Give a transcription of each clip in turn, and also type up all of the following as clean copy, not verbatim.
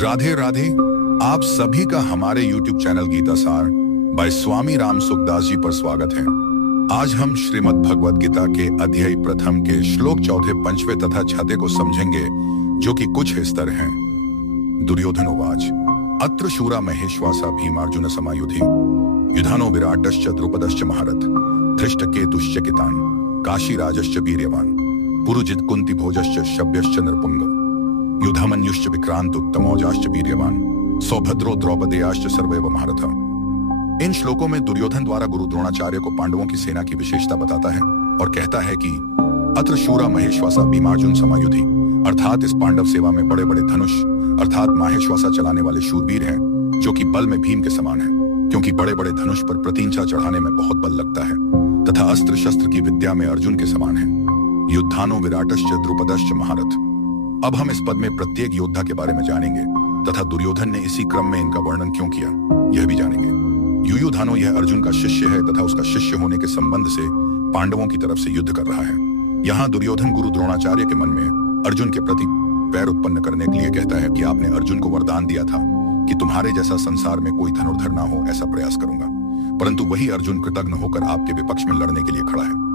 राधे राधे। आप सभी का हमारे YouTube चैनल गीता सार बाय स्वामी राम सुखदास जी पर स्वागत है। आज हम श्रीमद् भगवद गीता के अध्याय प्रथम के श्लोक चौथे पंचवे तथा छठे को समझेंगे, जो कि कुछ इस तरह हैं। दुर्योधन उवाच अत्र शूरा महेश्वासा भीमार्जुन समायुधि युधानो विराटश्च द्रुपदश्च महारथ धृष्टकेतुश्च कितान काशीराजश्च वीर्यवान पुरुजित कुंती भोजश्च शव्यश्च नृपुंग युधामन्युश्च विक्रांतोत्तमौजाश्च वीर्यवान सौभद्रो द्रौपदेयाश्च सर्वैव महारथ। इन श्लोकों में दुर्योधन द्वारा गुरु द्रोणाचार्य को पांडवों की सेना की विशेषता बताता है और कहता है कि अत्र शूरा महेश्वासा भीमार्जुन समायुधि, अर्थात इस पांडव सेवा में बड़े बड़े धनुष अर्थात माहेश्वासा चलाने वाले शूरवीर हैं, जो कि बल में भीम के समान हैं, क्योंकि बड़े बड़े धनुष पर प्रतींचा चढ़ाने में बहुत बल लगता है, तथा अस्त्र शस्त्र की विद्या में अर्जुन के समान है। युद्धानो विराटश्च द्रुपदश्च महारथ। अब हम इस पद में प्रत्येक योद्धा के बारे में जानेंगे तथा दुर्योधन ने इसी क्रम में इनका वर्णन क्यों किया यह भी जानेंगे। युयुधानो यह अर्जुन का शिष्य है तथा उसका शिष्य होने के संबंध से पांडवों की तरफ से युद्ध कर रहा है। यहाँ दुर्योधन गुरु द्रोणाचार्य के मन में अर्जुन के प्रति पैर उत्पन्न करने के लिए कहता है कि आपने अर्जुन को वरदान दिया था कि तुम्हारे जैसा संसार में कोई धनुर्धर ना हो, ऐसा प्रयास करूंगा, परंतु वही अर्जुन कृतज्ञ होकर आपके विपक्ष में लड़ने के लिए खड़ा है।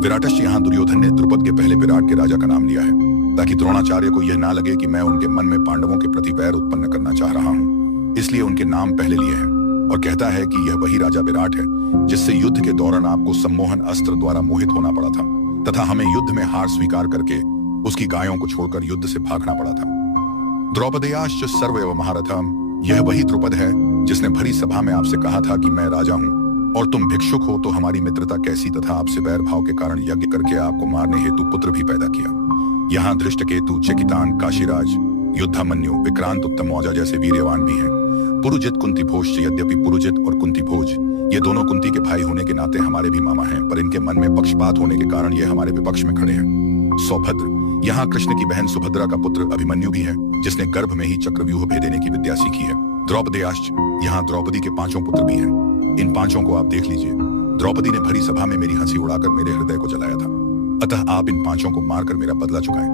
विराटश्च यहाँ दुर्योधन ने द्रुपद के पहले विराट के राजा का नाम लिया है, ताकि द्रोणाचार्य को यह ना लगे कि मैं उनके मन में पांडवों के प्रति वैर उत्पन्न करना चाह रहा हूँ, इसलिए उनके नाम पहले लिए हैं। और कहता है कि यह वही राजा विराट है जिससे युद्ध के दौरान आपको सम्मोहन अस्त्र द्वारा मोहित होना पड़ा था तथा हमें युद्ध में हार स्वीकार करके उसकी गायों को छोड़कर युद्ध से भागना पड़ा था। द्रौपदेयाश्च सर्वैव महारथम, यह वही द्रुपद है जिसने भरी सभा में आपसे कहा था कि मैं राजा हूँ और तुम भिक्षुक हो, तो हमारी मित्रता कैसी, तथा आपसे वैर भाव के कारण यज्ञ करके आपको मारने हेतु पुत्र भी पैदा किया। यहाँ धृष्टकेतु, चकितान, काशीराज, युद्धामन्यु, विक्रांत, उत्तमौजा जैसे वीर्यवान भी हैं। पुरुजित, कुंती भोज, यद्यपि पुरुजित और कुंती भोज ये दोनों कुंती के भाई होने के नाते हमारे भी मामा हैं, पर इनके मन में पक्षपात होने के कारण ये हमारे विपक्ष में खड़े हैं। सौभद्र, यहाँ कृष्ण की बहन सुभद्रा का पुत्र अभिमन्यु भी है, जिसने गर्भ में ही चक्रव्यूह भेदने की विद्या सीखी है। द्रौपदेयाश्च, यहाँ द्रौपदी के 5 पुत्र भी हैं। इन 5 को आप देख लीजिए। द्रौपदी ने भरी सभा में मेरी हंसी उड़ाकर मेरे हृदय को जलाया था, अतः आप इन 5 को मारकर मेरा बदला चुकाएं।